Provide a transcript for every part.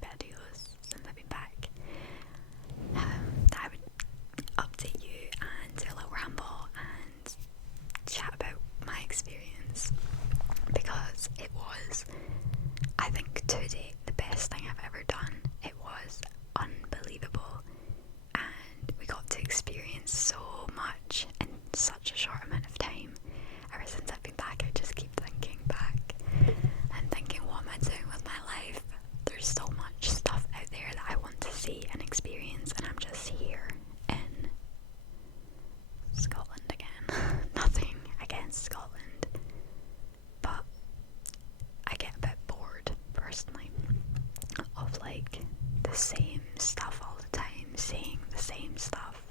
videos since I've been back, that I would update you and do a little ramble and chat about my experience, because it was, I think, to date the best thing I've ever done. It was unbelievable, and we got to experience so much in such a short amount of time. Ever since I've been back, I just keep thinking back and thinking, what am I doing with my life? There's so much stuff out there that I want to see and experience, and I'm just here in Scotland again. Nothing against Scotland, but I get a bit bored personally of like the same stuff all the time, seeing the same stuff.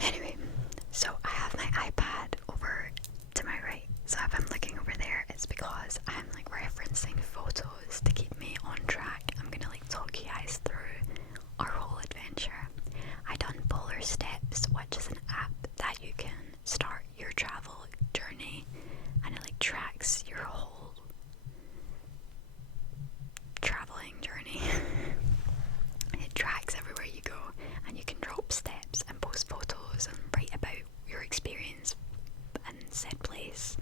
Anyway, so I have my iPad over to my right, so if I'm looking over there, it's because I'm like referencing photos to keep me on track. I'm gonna like talk you guys through our whole adventure. I done Polar Steps, which is an app that you can start your travel journey, and it like tracks your whole traveling journey. It tracks everywhere you go, and you can drop steps and post photos and write about your experience in said place.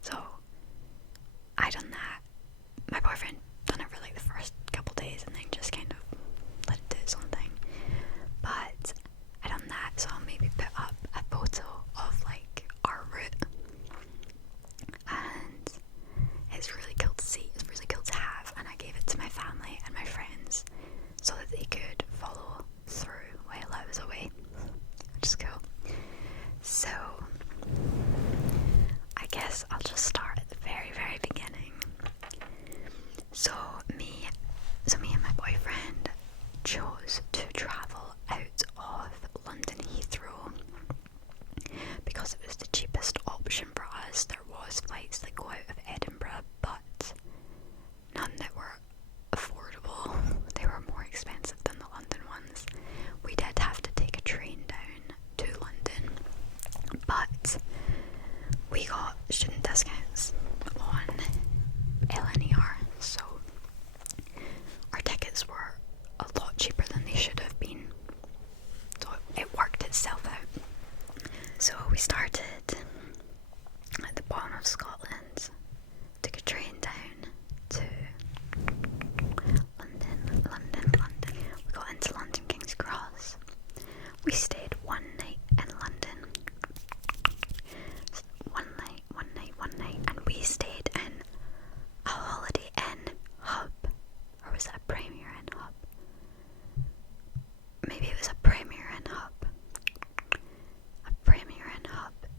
So I done that. My boyfriend done it for like the first couple days and then just kind of let it do its own thing. But I done that, so I'll maybe put up a photo of like our route, and it's really cool to see, it's really cool to have, and I gave it to my family and my friends so that they could follow through while I was away, which is cool. So I guess I'll just start at the very, very beginning. So me and my boyfriend chose to travel out of London Heathrow because it was the cheapest option for us. There was flights that go out of Edinburgh, but none that were affordable. They were more expensive than the London ones. We did have to take a train down to London, but we got student discounts on LNER, so our tickets were a lot cheaper than they should have been, so it worked itself out. So we started at the bottom of Scotland, took a train down to London. We got into London King's Cross. We stayed one night in London. One night, and we stayed in a Holiday Inn hub, or was it a Premier Inn hub? Maybe it was a Premier Inn hub.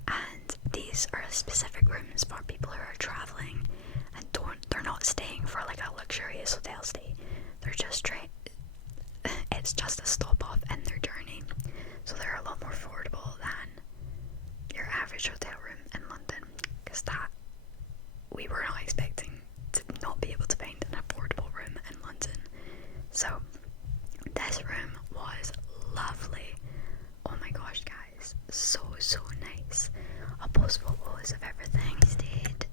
And these are specific rooms for people who are travelling and they're not staying for like a luxurious hotel stay. They're just it's just a stop off in their journey, so they're a lot more affordable than your average hotel room in London, because that we were not expecting to not be able to find an affordable room in London. So this room was lovely. Oh my gosh, guys, so nice. I'll post photos of everything. We stayed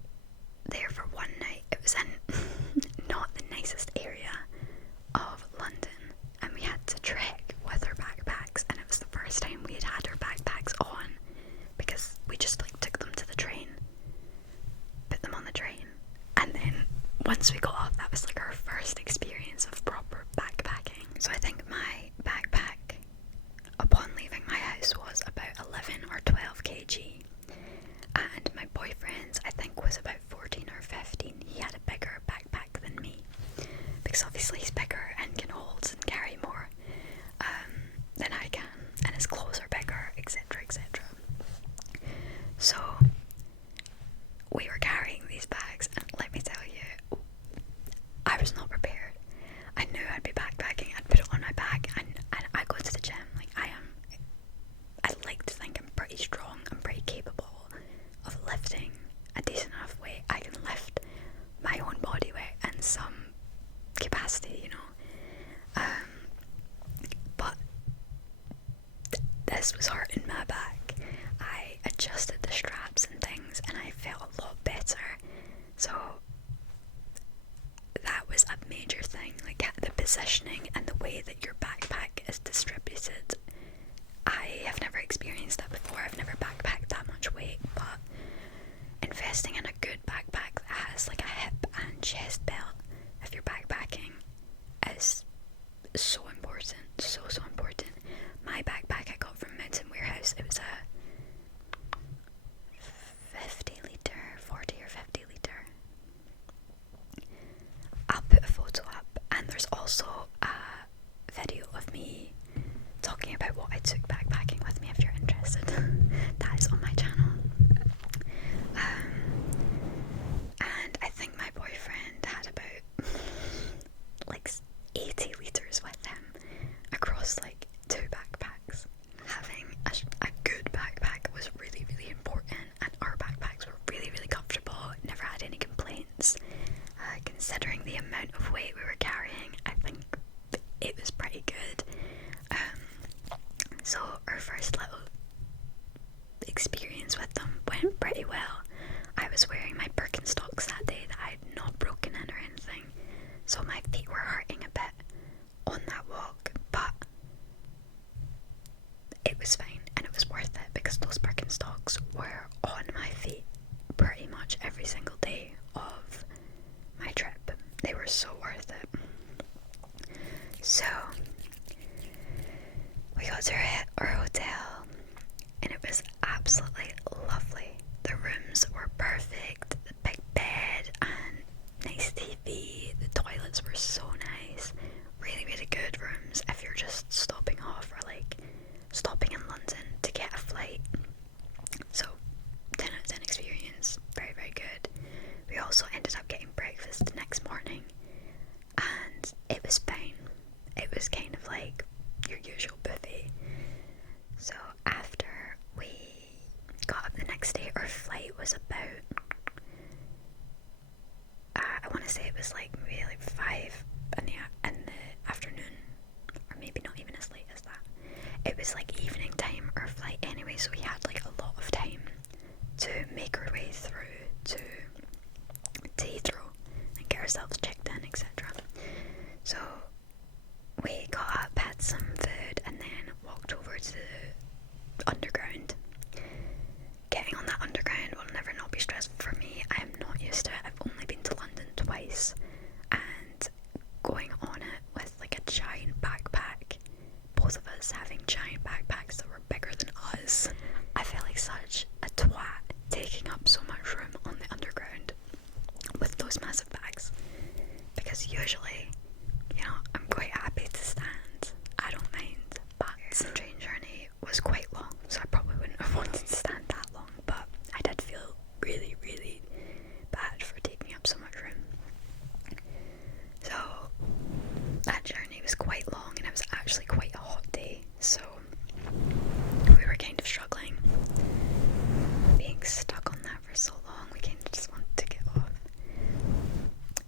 there for one night. It was in not the nicest area of London, and we had to trek with our backpacks, and it was the first time we had had our backpacks on, because we just like took them to the train, put them on the train, and then once we got off, that was like our first experience of proper backpacking. So I think my backpack upon leaving my house was about 11 or 12 kg, and my boyfriend's I think was about 14 or 15. He had a bigger backpack than me, because obviously he's bigger and can hold and carry more than I can, and his clothes are bigger, etc. So we were carrying these bags, and let me tell you, I was not prepared. I knew I'd be backpacking, I'd put it on my back, and I go to the gym. Like I like to think I'm pretty strong, I'm pretty capable of lifting a decent enough weight. I can lift my own body weight in some capacity, you know. But this was hurting my back. I adjusted the straps and things, and I felt a lot better. So that was a major positioning and the way that your backpack is distributed. I have never experienced that before. I've never backpacked that much weight, but investing in a good backpack that has like a hip and chest belt if you're backpacking is so important, so important. My backpack I got from Mountain Warehouse, it was a 40 or 50 litre. I'll put a photo up, and there's also a video of me talking about what I took backpacking with me if you're interested. That is on my channel. And I think my boyfriend had about like 80 litres with him across like 2 backpacks. Having a good backpack was really, really important, and our backpacks were really, really comfortable. Never had any complaints. Considering the amount of weight we were carrying, I think it was pretty good. So our first little experience with them went pretty well. I was wearing my Birkenstocks that day that I had not broken in or anything, so my feet were hurting a bit on that walk, but it was fine and it was worth it because those Birkenstocks were on my feet pretty much every single day of my trip. They were so worth it. So we got to our hotel and it was absolutely lovely. The rooms were perfect, the big bed and nice TV, the toilets were so nice. Really, really good rooms if you're just stopping off or like stopping in London to get a flight. So 10 out of 10 experience, very, very good. We also ended up getting breakfast the next morning and it was fine. It was kind of like your usual buffet. So after we got up the next day, our flight was about I want to say it was like maybe like 5 in the afternoon, or maybe not even as late as that. It was like evening time our flight anyway, so we had like a lot of time to make our way through to Heathrow and get ourselves checked in, etc. So we got up, had some food, and then walked over to the underground. Getting on that underground will never not be stressful for me. I am not used to it. I've only been to London twice, and going on it with like a giant backpack, both of us having giant backpacks that were bigger than us, I felt like such a twat taking up so much room on the underground with those massive bags, because usually, you know, I'm quite happy to stand. I don't mind, but the train journey was quite long, so I probably wouldn't have wanted to stand that long, but I did feel really, really bad for taking up so much room. So that journey was quite long, and it was actually quite a hot day, so we were kind of struggling. Being stuck on that for so long, we kind of just wanted to get off.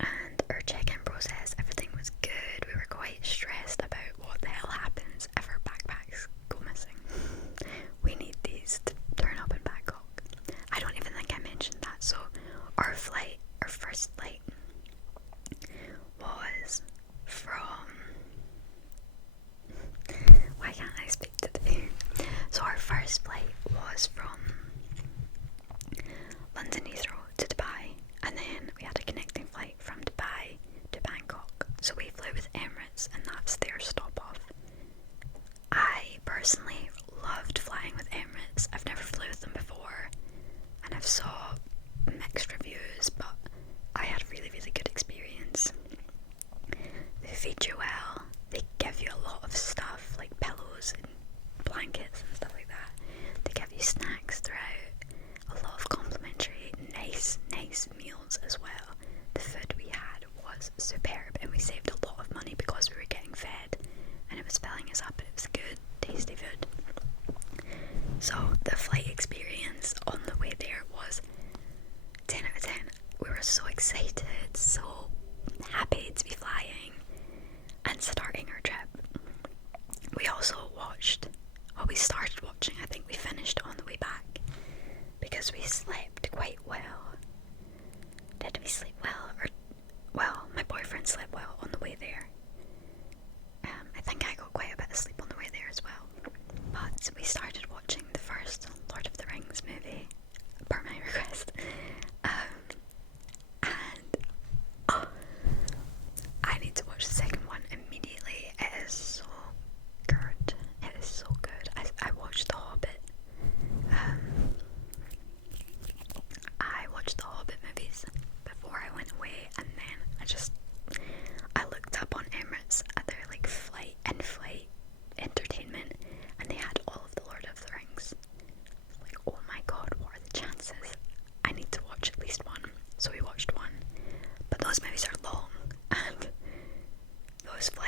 And our check-in process, everything was good. We were quite stressed about what the hell happens if our backpacks go missing. We need these to turn up in Bangkok. I don't even think I mentioned that. So our first flight was from, why can't I speak today? So our first flight was from London Heathrow to Dubai, and then we had a connecting flight from Dubai to Bangkok. So we flew with Emirates, and that's their stop off. I personally loved flying with Emirates. I've never flew with them before, and I've saw mixed reviews, but I had a really, really good experience. They feed you well, they give you a lot of stuff like pillows and blankets and stuff like that. They give you snacks throughout, a lot of complimentary, nice meals as well. The food we had was superb, and we saved a lot of money because we were getting fed, and it was filling us up, and it was good, tasty food. So the flight experience on the way there was 10 out of 10. We were so excited, so happy to be flying and starting our trip. We also we started watching, I think we finished on the way back, because we slept quite well. Did we sleep well? Well, my boyfriend slept well on the way there.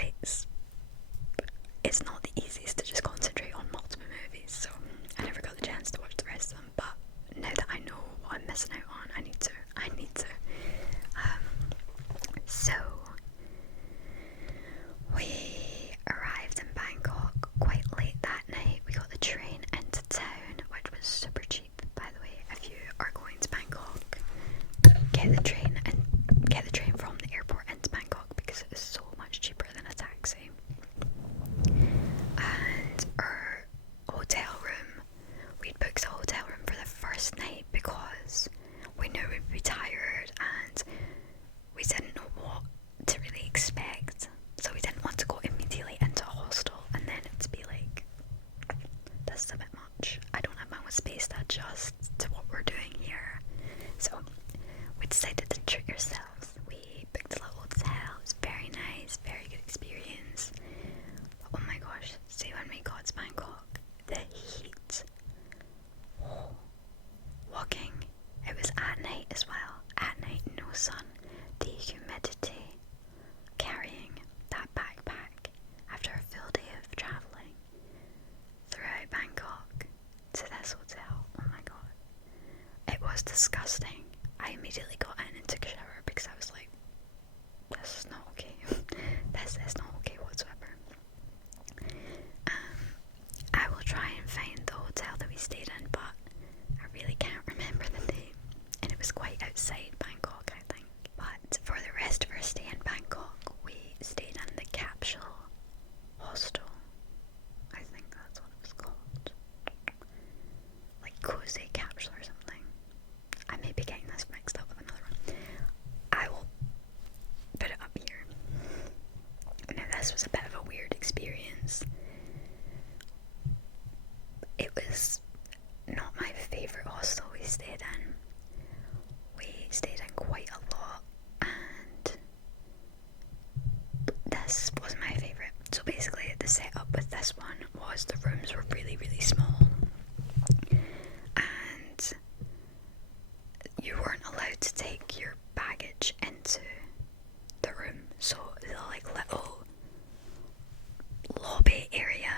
flights, it's not the easiest to just concentrate on multiple movies, so I never got the chance to watch the rest of them. But now that I know what I'm missing out on, I need to. So we arrived in Bangkok quite late that night. We got the train into town, which was super cheap, by the way. If you are going to Bangkok, get the train from the airport into Bangkok, because it is so much cheaper than a taxi. And our hotel room, we'd booked a hotel room for the first night because we knew we'd be tired and we didn't know what to really expect, so we didn't want to go immediately into a hostel and then it to be like, this is a bit much, I don't have my own space to adjust to what we're doing here. So we decided to treat ourselves. We booked a little hotel. It was very nice, very good experience. But oh my gosh, see, when we got to Bangkok, the heat, walking, it was at night as well, at night, no sun, the humidity, carrying that backpack after a full day of travelling throughout Bangkok to this hotel, oh my god, it was disgusting. I immediately got in and took a shower because I was like, this is not okay. This is not okay whatsoever. I will try and find the hotel that we stayed in, but I really can't remember the name, and it was quite outside Bangkok, I think. But for the rest of our stay in Bangkok, we stayed in the capsule hostel. I think that's what it was called, like cozy capsule or something. I may be getting this mixed up with another one. I will put it up here. Now this was a bit of a weird experience. It was not my favourite hostel we stayed in. We stayed in quite a lot, and this was my favourite. So basically the setup with this one was the rooms were really, really small, and you weren't allowed to take your baggage into the room. So the like little lobby area,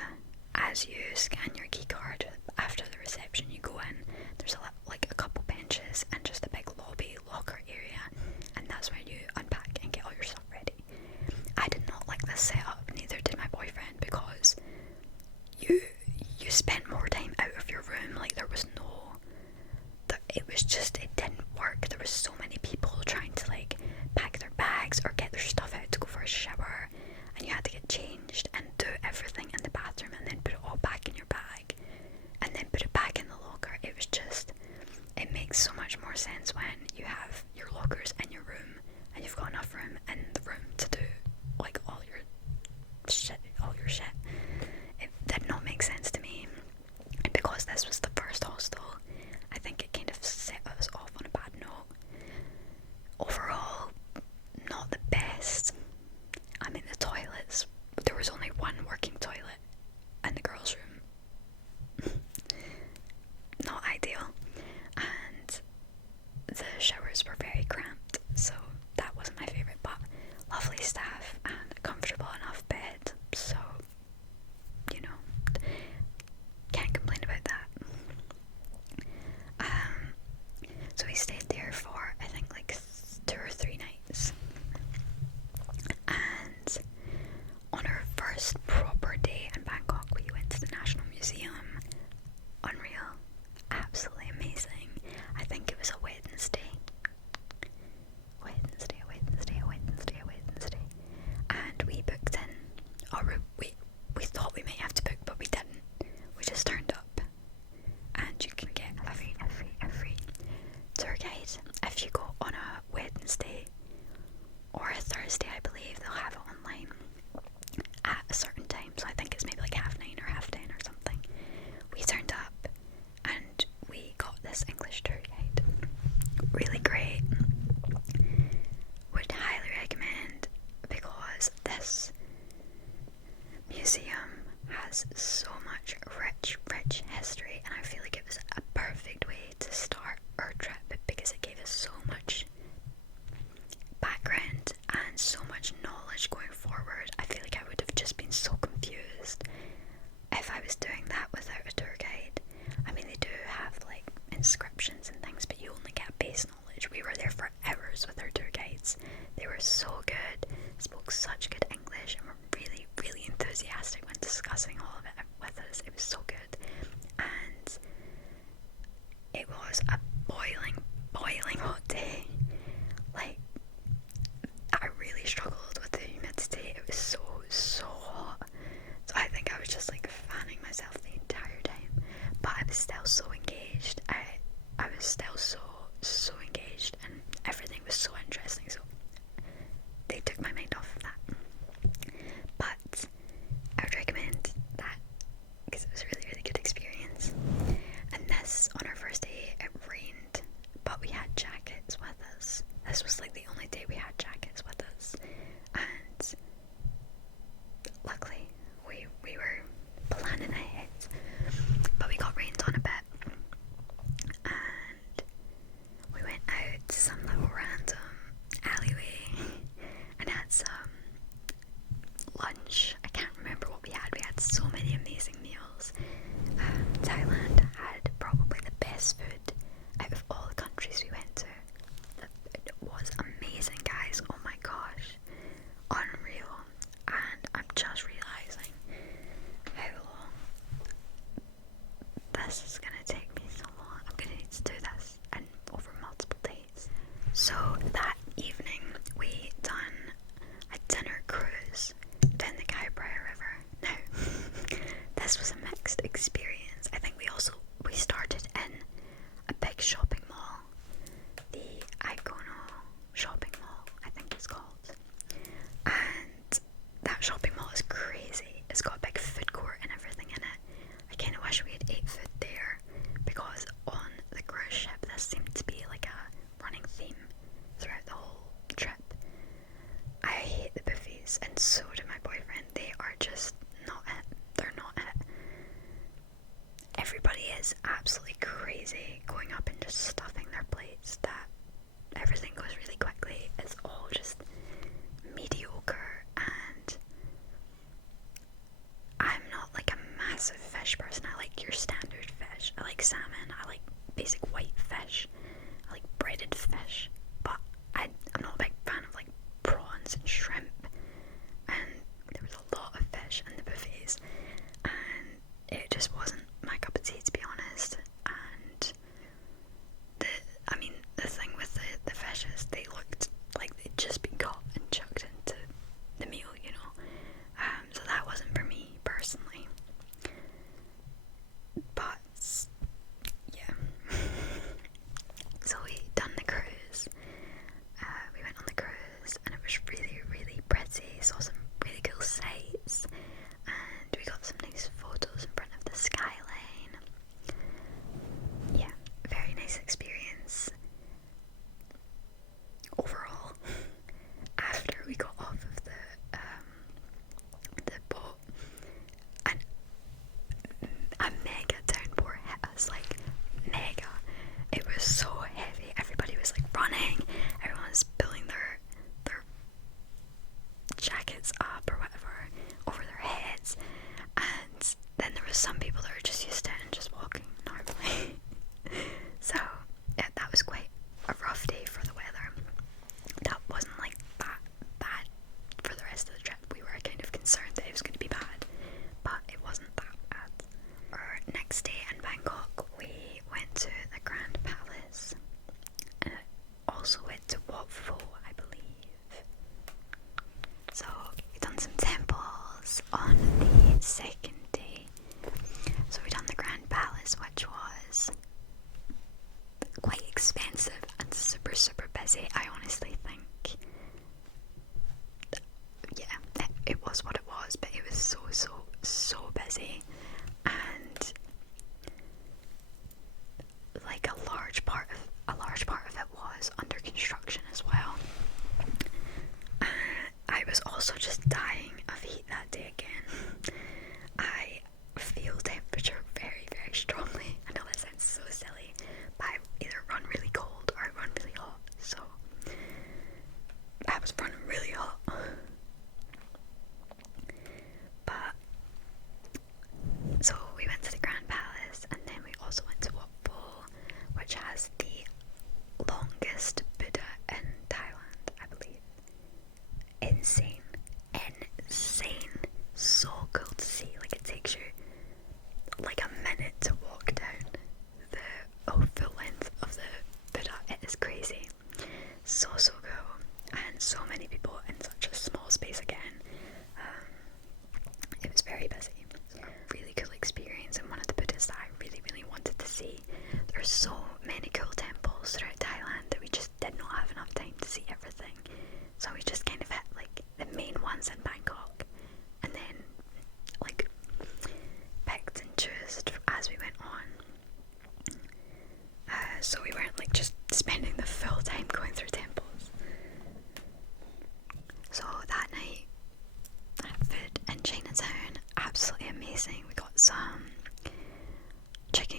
as you scan your key card after the reception, you go in, there's like a couple benches and just a big lobby locker area, and that's where you unpack and get all your stuff ready. I did not like this setup, neither did my boyfriend, because you spent more time out of your room. Like there was no, it was just, it didn't work. There was so many people trying to like pack their bags or get their stuff out to go for a shower, and you had to get changed and do everything in the bathroom and then put it all back in your bag and then put it back in the locker. It was just, it makes so much more sense when you have your lockers in your room and you've got enough room in the room to do like all your shit. It did not make sense to me, and because this was the first hostel, I think it kind of set us off on a bad note. Overall, not the best. I mean, the toilets, there was only one working toilet in the girls' room. Not ideal. And the showers were very cramped, so that wasn't my favourite, but lovely staff and a comfortable enough bed, so, you know, can't complain about that. So we stayed there for, I think, like 2 or 3 nights. struggled with the humidity. It was so hot. So I think I was just like fanning myself the entire time. But I was still so engaged. I was still so engaged, and everything was so interesting. So they took my mind off of that. But I would recommend that because it was a really good experience. And this, on our first day, it rained, but we had jackets with us. This was like the only day we had jackets with us, and luckily we were planning ahead, but we got rained on a bit, and we went out to some little random alleyway and had some lunch. I can't remember what we had. We had so many amazing meals. Thailand had probably the best food out of all the countries we went to. It was amazing, guys. Oh my gosh, unreal. And I'm just realizing how long this is gonna take me. So long. I'm gonna need to do this and over multiple days. So that evening we done a dinner cruise down the Rai River. Now this was a mixed experience. I think we started in a big shopping mall, the Icono shopping mall, I think it's called. And that shopping mall is crazy. It's got a big food court and everything in it. I kind of wish we had ate food there, because on the cruise ship this seemed to be like a running theme throughout the whole trip. I hate the buffets, and so do my boyfriend. They are just not it. They're not it. Everybody is absolutely crazy going up and just stuffing their plates. That everything goes really quickly. It's all just mediocre, and I'm not like a massive fish person. I like your standard fish. I like salmon. I like basic white fish. I like breaded fish. But I'm not a big fan of like prawns and shrimp. And there was a lot of fish in the buffets, and it just wasn't my cup of tea, to be honest. And the thing with the fishes, they looked like they'd just been caught and chucked into the meal, you know. So that wasn't for me personally. But yeah. So we done the cruise. We went on the cruise, and it was really pretty. Saw some really cool sights, and we got some nice photos in front of the skyline. Yeah, very nice experience overall. After we got off of the boat, and a mega downpour hit us, like mega. It was so heavy. Everybody was like running. Everyone was pulling their jackets up or whatever over their heads, and then there was some people that were just used to it and just walking normally. So yeah, that was quite a rough day for the weather. That wasn't like that bad for the rest of the trip. We were kind of concerned that it was going to be bad, but it wasn't that bad. Our next day in Bangkok, we went to the Grand Palace, and also went to Wat Pho, I believe. So we done some temples on the second day. So we done the Grand Palace, which was quite expensive and super busy. I honestly think, yeah, it was what it was, but it was so busy, and like a large part of it was under construction as well. I was also just dying of heat that day again. I feel temperature very strongly. I know that sounds so silly, but I either run really cold or I run really hot. So I was running really hot. But so we went to the Grand Palace, and then we also went to Wat Pho, which has the longest Buddha in Thailand, I believe. Insane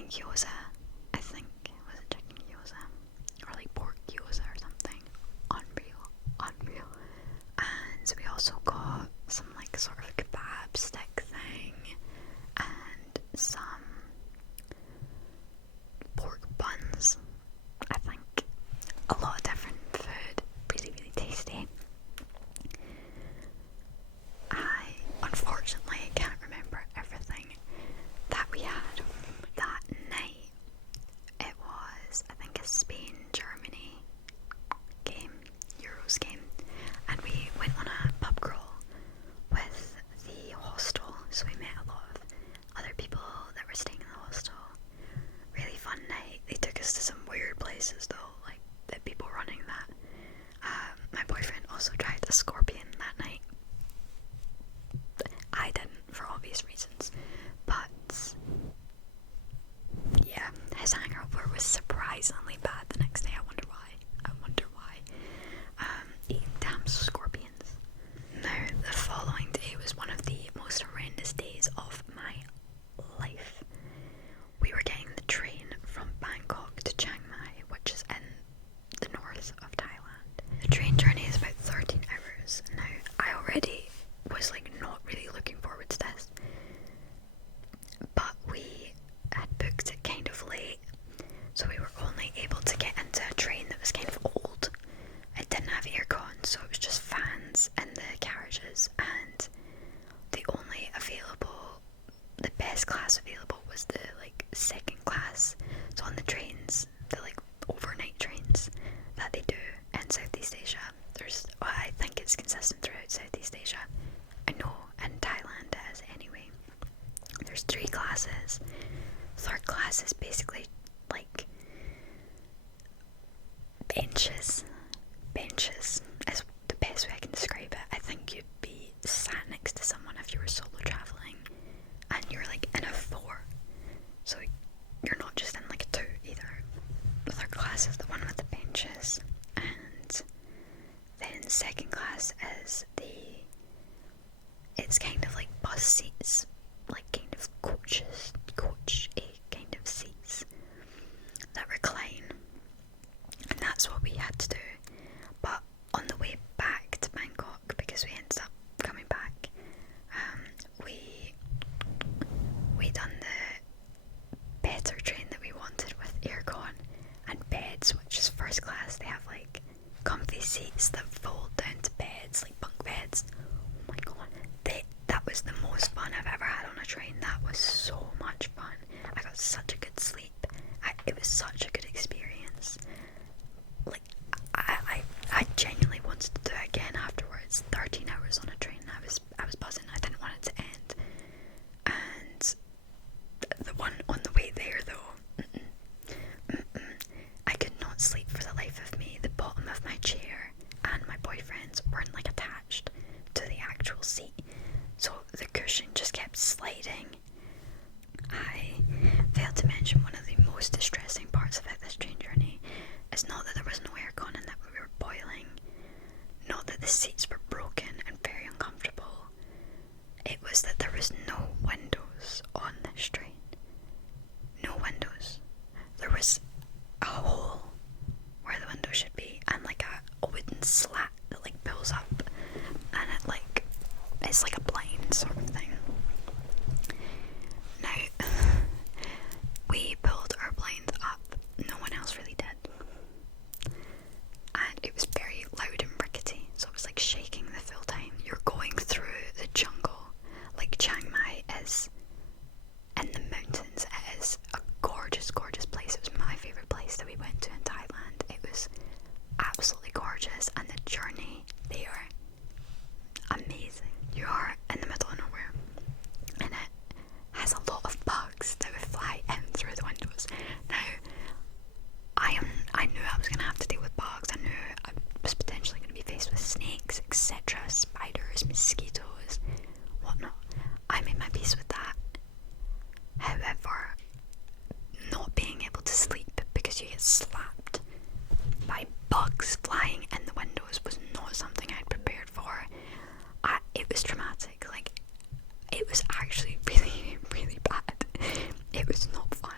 chicken gyoza. I think it was a chicken gyoza or like pork gyoza or something. Unreal. And we also got some like sort of kebab stick thing and some pork buns. I think a lot of different food, really tasty. I unfortunately can't remember everything that we had that night. It was, I think, a Spain-Germany game, Euros game, and we went on a pub crawl with the hostel, so we met a lot of other people that were staying in the hostel. Really fun night. They took us to some weird places though, like the people running that. My boyfriend also tried a scorpion that night. I didn't, for obvious reasons, but yeah, his hangover was surprisingly bad the next day. I wonder why. Eating damn scorpions. Now, the following day was one of the most horrendous days of my life. We were getting the train from Bangkok to Chiang Mai, which is in the north of Thailand. The train journey is about 13 hours. Now, I already was like not really looking forward to this, but we had booked it kind of late, so we were only able to get into a train that was kind of old. It didn't have aircon, so it was just fans in the carriages, and the best class available was the like second class. So on the trains, the like overnight trains that they do in Southeast Asia, I think it's consistent throughout Southeast Asia. I know in Thailand it is anyway. There's 3 classes. Third class is basically like benches. Benches is the best way I can describe it. I think you'd be sat next to someone if you were solo travelling and you're like in a 4. So you're not just in like a 2 either. The third class is the one with the benches, and then second class is it's kind of like bus seats, like kind of coach kind of seats that recline, and that's what we had to do. But on the way back to Bangkok, because we ended up coming back, we done the better train that we wanted with aircon and beds, which is first class. They have like comfy seats that fold down to beds, like bunk beds. Oh my god, that was the most fun I've ever had on a train. That was so much fun. I got such a good sleep. It was such a good experience. Like I genuinely wanted to do it again afterwards. 13 hours on a train. I was buzzing. I didn't want it to end. And the one on the way there though, I could not sleep for the life of me. The bottom of my chair and my boyfriend's weren't like attached to the actual seat, so the cushion just kept sliding. I failed to mention one of the most distressing parts about this train journey is not that there was no aircon and that we were boiling, not that the seats were broken and very uncomfortable. It was that there was no windows on this train. No windows. There was a hole where the window should be, and like a wooden slat that like pulls up, and it's like a blind sort of thing. Now, we pulled our blinds up. No one else really did. And it was very loud and rickety, so it was like shaking the full time. You're going through the jungle. Like Chiang Mai is in the mountains. It is a gorgeous, gorgeous place. It was my favourite place that we went to in Thailand. It was absolutely gorgeous, and the journey there, amazing. You are in the middle of nowhere, and it has a lot of bugs that would fly in through the windows. Now, I knew I was going to have to deal with bugs. I knew I was potentially going to be faced with snakes, etc., spiders, mosquitoes, whatnot. I made my peace with that. However, not being able to sleep because you get slapped by bugs flying in the windows was not something I'd prepared for. It was traumatic. Like, it was actually really, really bad. It was not fun.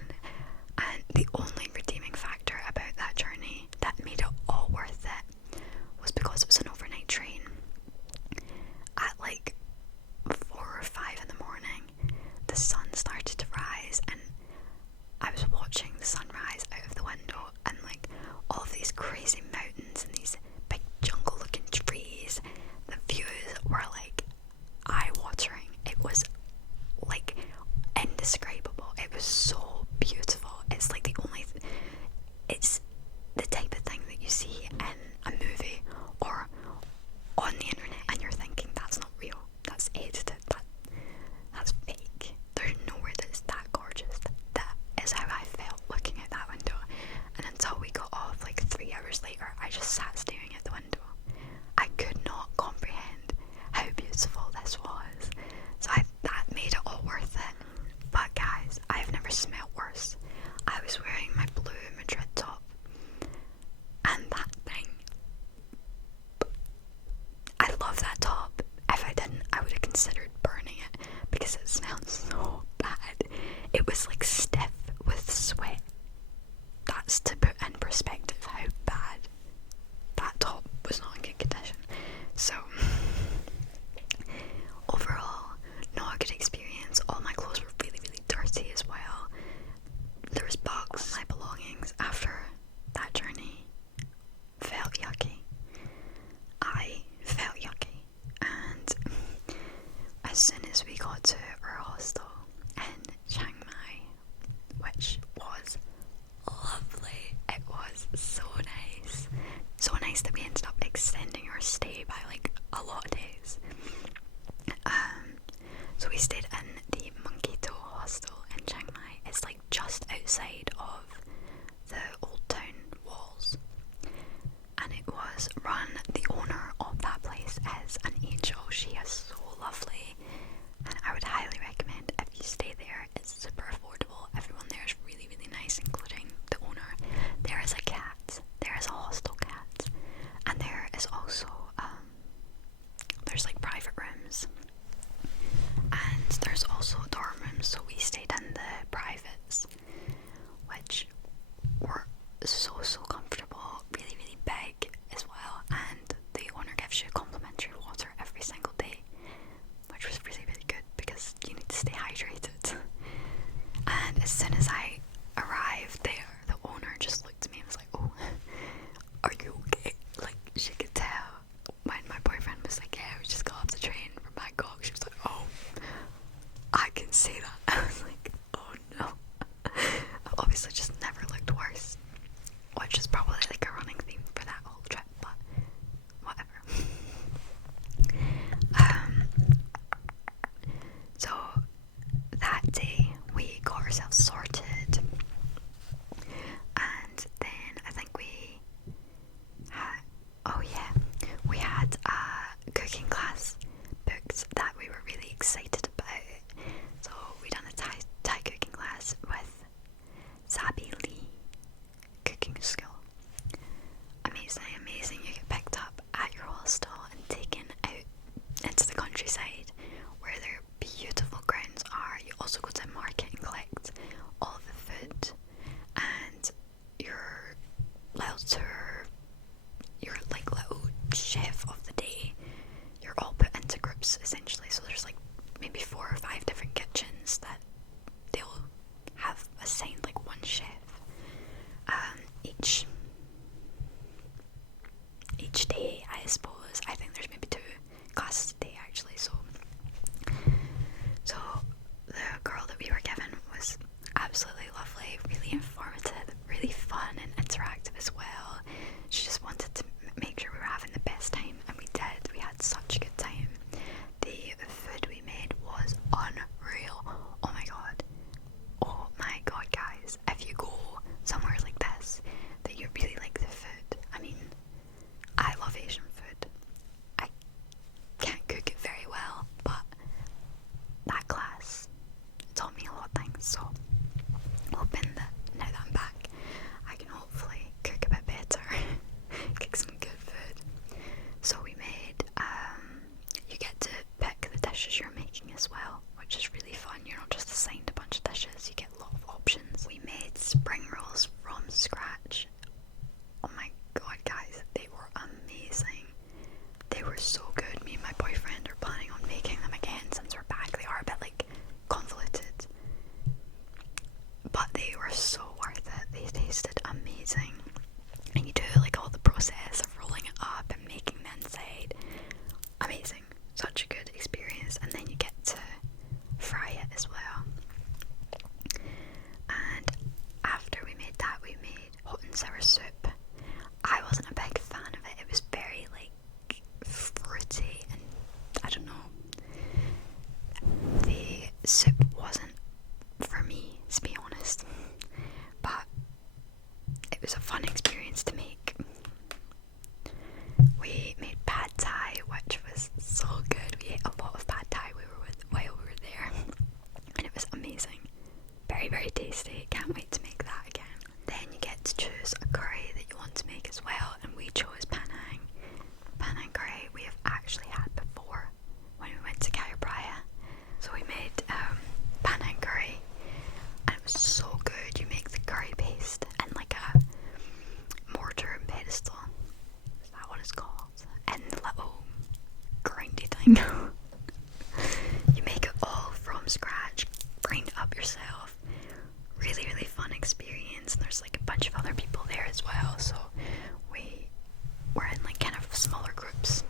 and all my clothes were really, really dirty as well. There was bugs on my belongings. After that journey, felt yucky. I felt yucky, and as soon as we got to our hostel in Chiang Mai, which was lovely, it was so nice that we ended up extending our stay by like a lot of days. So we stayed in the Monkey Toe hostel in Chiang Mai. It's like just outside of the old town walls, and it was run, the owner of that place is an angel. She is so lovely, and I would highly recommend if you stay there. It's super affordable. Everyone there is really, really nice, including the owner. There is a cat, there is a hostel cat, and there is also there's like private rooms, and there's also dorm rooms. So we stayed in the privates, which were so comfortable, really, really big as well, and the owner gives you complimentary water every single day, which was really, really good because you need to stay hydrated. And as soon as I arrived there, the owner just looked at me and was like, "Oh, are you okay?" Like, she could tell when my boyfriend was like, "Yeah, we just got off the train from Bangkok." She was like, "Oh, I can see that." I was like, "Oh no." I've obviously just never looked worse, which is probably like a running theme for that whole trip, but whatever. So that day we got ourselves sorted, and then I think we had a cooking class booked that we were really excited about. So we done a Thai cooking class with Sabi Lee cooking school. Amazing. You get picked up at your hostel and taken out into the countryside where their beautiful grounds are. You also go to a market and collect all of the food, and your little tour, your like little chef of the day, you're all put into groups essentially. So there's like maybe 4 or 5 different kitchens that they'll have assigned like one chef each day, I suppose. I think there's maybe 2 classes a day actually. So the girl that we were given was absolutely lovely, really informative, really fun and interactive as well. She just wanted to make sure we were having the best time, and we did. We had such a good time. The food we made was unreal. Oh my god, guys, if you go somewhere like this that you really like the food, I mean, I love Asian food. I can't cook it very well, but that class taught me a lot of things, so hoping that now that I'm back I can hopefully cook a bit better, cook some good food. So we made, you get to pick the dishes you're making as well, which is really fun. You're not just assigned a bunch of dishes, you get a lot of options. We made spring rolls from scratch. Oh my god, guys, they were amazing. They were so good. Me and my boyfriend are planning on making them again since we're back. They are a bit like convoluted, but they were so worth it. They tasted amazing. And you do like all the process of rolling it up and making the inside. Amazing. Such a good experience. And then you get to fry it as well. And after we made that, we made hot and sour soup. I wasn't a big fan of it. It was very like fruity, and I don't know. The soup wasn't for me, to be honest. But it was a fun experience to make. We made pad thai, which was so good. We ate a lot of pad thai while we were there, and it was amazing. Very, very tasty. Can't wait to make that again. Then you get to choose a curry that you want to make as well, and we chose Panang. Panang curry we have actually had before when we went to Kaya. So we made Panang curry, and it was so good. You make the curry paste and like a mortar and pestle, is that what it's called? And the little grindy thing. You make it all from scratch. as well, so we were in like kind of smaller groups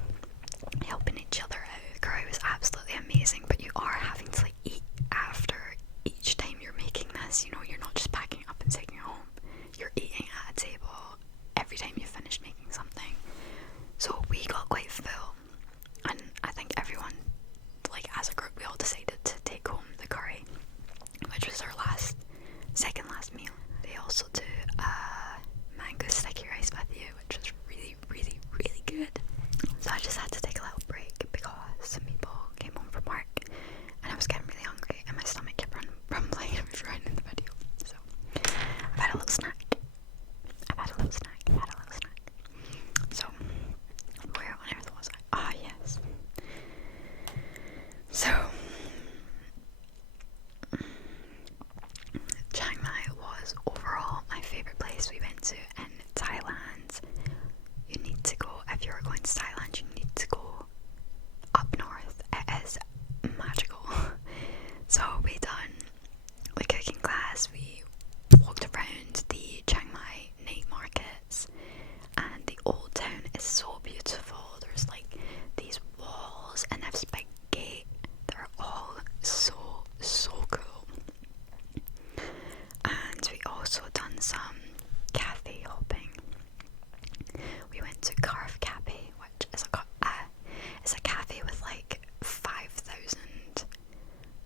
helping each other out. The curry was absolutely amazing, but you are having to like eat after each time you're making this, you know, you're not just packing it up and taking it home, you're eating at a table every time you finish making something. So we got quite full, and I think everyone, like as a group, we all decided to take home the curry, which was our second last meal. They also do mango sticky rice with you, which was really, really, really good. So I just had to take a little break because some people came home from work and I was getting really hungry and my stomach kept rumbling and was running in the video. So I've had a little snack. So where on earth was I? Ah, yes. So Chiang Mai was overall my favourite place we went to in Thailand. You need to go, if you're going to Thailand, you need to go up north. It is magical. So we done the cooking class, we walked around the Chiang Mai night markets, and the old town is so beautiful. There's like these walls and this big gate. They're all so cool. And we also done some cafe hopping. We went to Carve Cafe, which is a cafe with like 5,000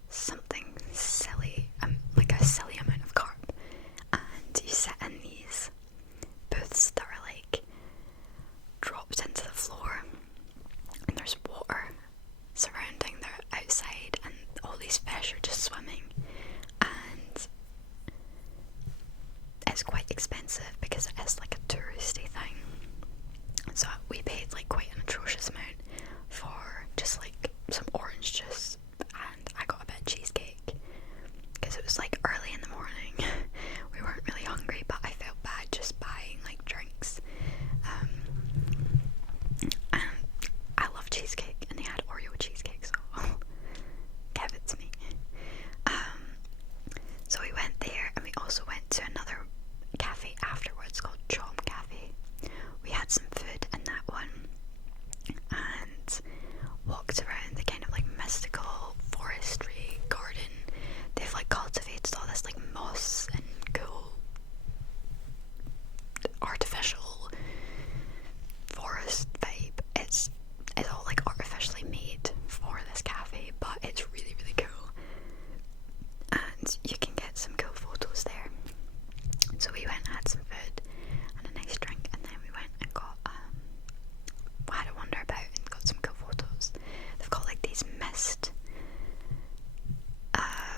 something silly, like a silly amount of carb, and you sit in these booths that are like dropped into the floor, and there's water surrounding the outside, and all these fish are just swimming, and it's quite expensive because it is like a touristy thing. So we paid like quite an atrocious amount for just like some orange juice, and I got a bit of cheesecake because it was like early in the morning. We weren't really hungry, but I felt bad just buying like drinks. And I love cheesecake, and they had Oreo cheesecake, so give it to me. So we went there, and we also went to another cafe afterwards called Chom Cafe. We had some food in that one and walked around the kind of like mystical forestry garden. They've like cultivated all this like moss and cool artificial forest vibe. It's all like artificially made for this cafe, but it's really, really cool, and you can get some cool photos there. So we went and had some food and a nice drink, and then we went and got had a wander about and got some cool photos. They've got like these mist I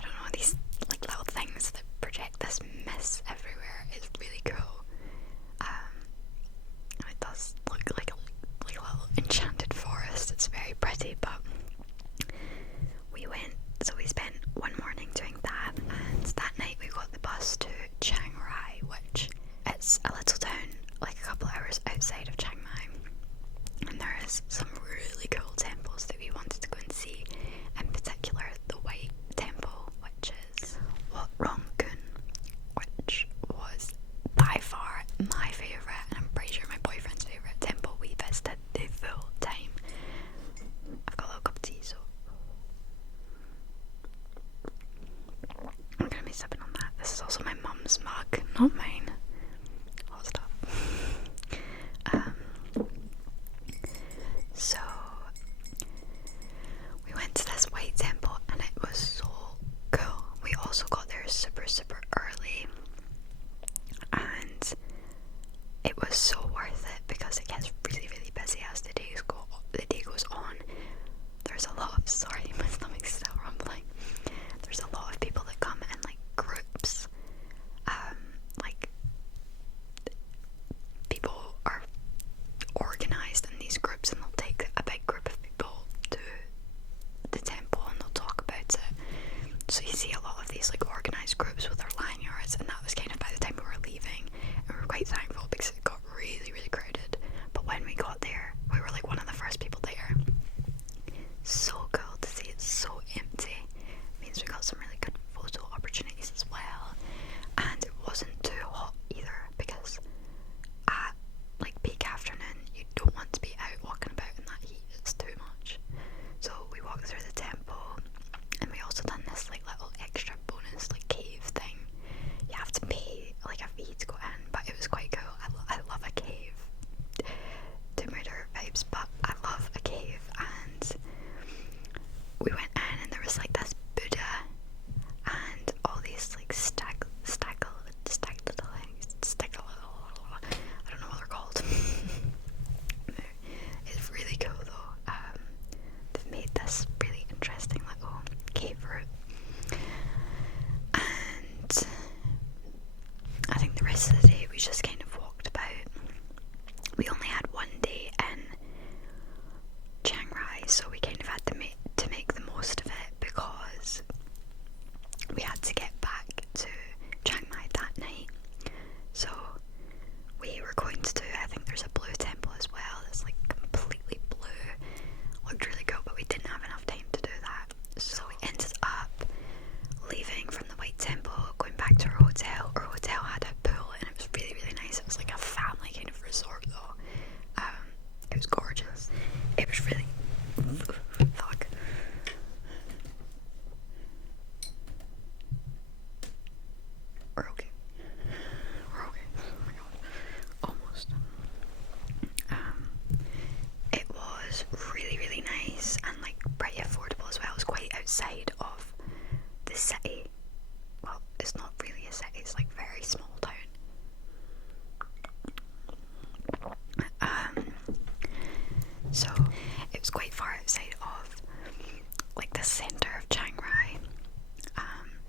don't know, these like little things that project this mist everywhere. It's really cool. And it does look like a little enchanted forest. It's very pretty, but we spent one morning doing that, and that night we got the bus to Chiang Rai, which it's a little town like a couple of hours outside of Chiang Mai, and there is some really cool temples that we wanted to go and see, in particular the White Temple, which is Wat Rong Kun, which was by far my favourite, and I'm pretty sure my boyfriend's favourite temple we visited the full time. I've got a little cup of tea, so I'm gonna be sipping on that. This is also my mum's mug, not mine. Hot stuff. So we went to this white temple, and it was so cool. We also got there super early, and it was so worth it because it gets really, really busy as the day goes on. There's a lot of, sorry, my stomach's still rumbling. There's a lot of people that come in like groups. Like people are organised in these groups, and they'll take a big group of people to the temple and they'll talk about it. So you see a lot of these like organised groups with their lanyards, and that was kind of by the time we were leaving, and we were quite thankful because it got really, really crowded. But when we got there, we were like one of the first people there. So cool to see it so empty. It means we got some really good photo opportunities as well, and it wasn't too hot either. it was quite far outside of like the centre of Chiang Rai.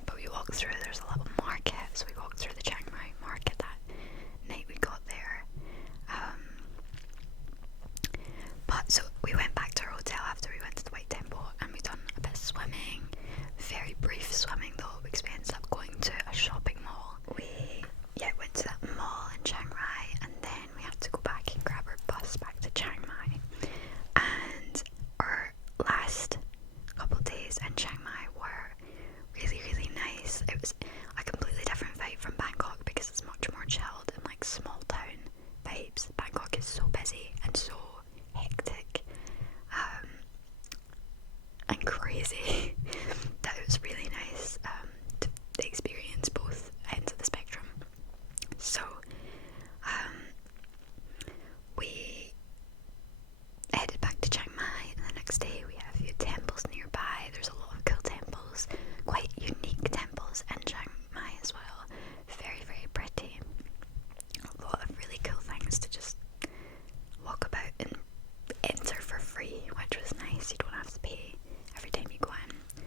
But we walked through, there's a little market, so we walked through the Chiang Mai market that night we got there. But so we went back to our hotel after we went to the White Temple, and we done a bit of swimming, very brief swimming though, because we ended up going to a shopping mall. We went to that mall in Chiang Rai, and then we had to go back and grab our bus back to Chiang Mai. And our last couple of days in Chiang Mai were really, really nice. It was a completely different vibe from Bangkok because it's much more chilled and like small town vibes. Bangkok is so busy and so hectic and crazy that it was really nice to experience both ends of the spectrum. So we headed back to Chiang Mai, and the next day we had a few temples nearby. There's a lot of cool temples, quite unique temples in Chiang Mai as well. Very, very pretty. A lot of really cool things to just walk about and enter for free, which was nice. You don't have to pay every time you go in.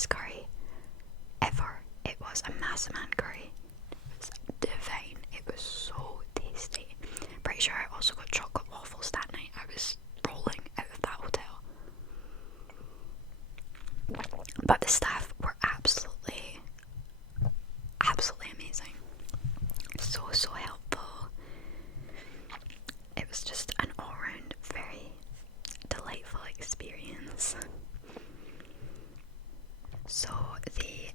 best curry ever. It was a massaman curry. It was divine. It was so tasty. Pretty sure I also got chocolate waffles that night. I was rolling out of that hotel. But the staff were absolutely amazing. So helpful. It was just an all-round very delightful experience. So the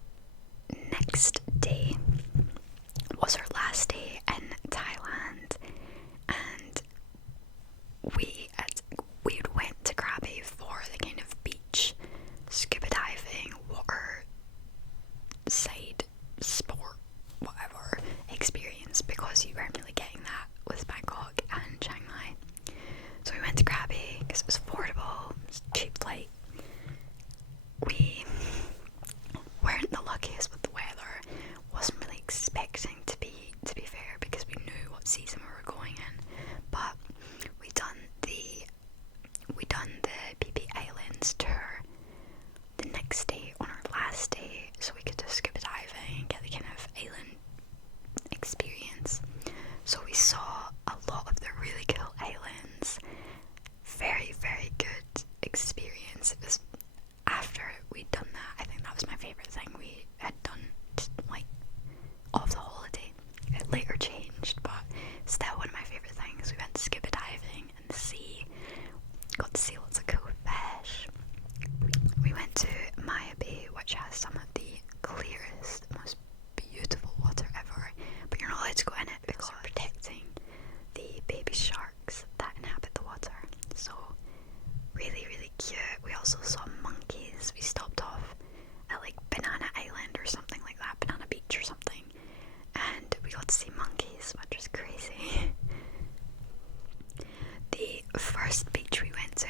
next day was our last day in Thailand, and we went to Krabi for the kind of beach, scuba diving, water side sport, whatever experience, because you weren't really getting that with Bangkok and Chiang Mai. So we went to Krabi because it was affordable, it was cheap flight. We weren't the luckiest with the weather. Wasn't really expecting to be fair, because we knew what season we were going in. But we done the PP Islands tour the next day on our last day, so we could do scuba diving and get the kind of island experience. So we saw a lot of the really cool islands. Very good experience. It was after we'd done that, I think that was my favourite thing we had done, like, of the holiday. It later changed, but still one of my favourite things. We went scuba diving in the sea, got to see lots of cool fish. We went to Maya Bay, which has some of the clearest, most beautiful water ever, but you're not allowed to go in it because they're protecting the baby sharks that inhabit the water. So really cute. We also saw monkeys. We stopped off at like Banana Island or something like that, Banana Beach or something, and we got to see monkeys, which was crazy. The first beach we went to,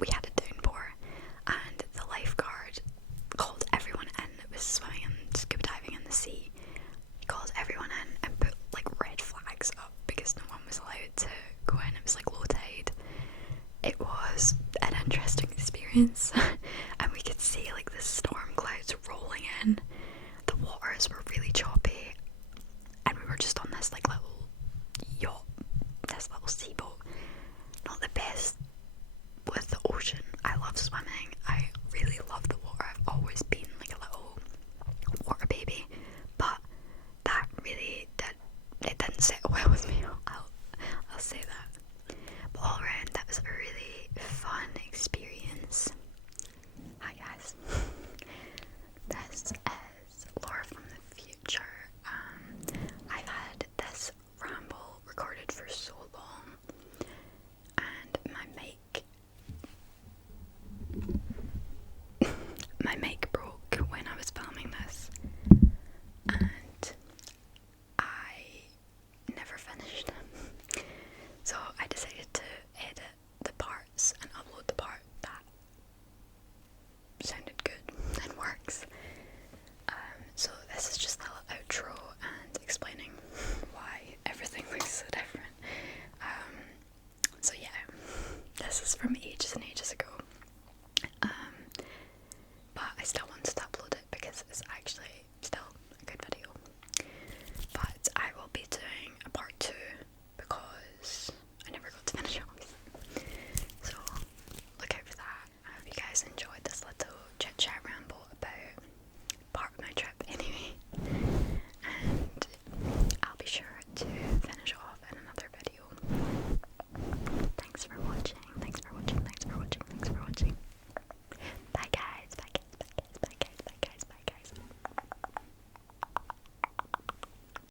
we had a downpour, and the lifeguard called everyone in that was swimming and scuba diving in the sea. He called everyone in and put like red flags up because no one was allowed to go in. It was like low tide. It was an interesting experience. And we could see like the storm clouds rolling in. The waters were really choppy, and we were just on this like little yacht, this little seaboat. Not the best with the ocean. I love swimming. I really love the water. I've always been like a little water baby, but that really didn't sit well with me. I'll say that. But all around, that was a really fun experience. Hi guys. This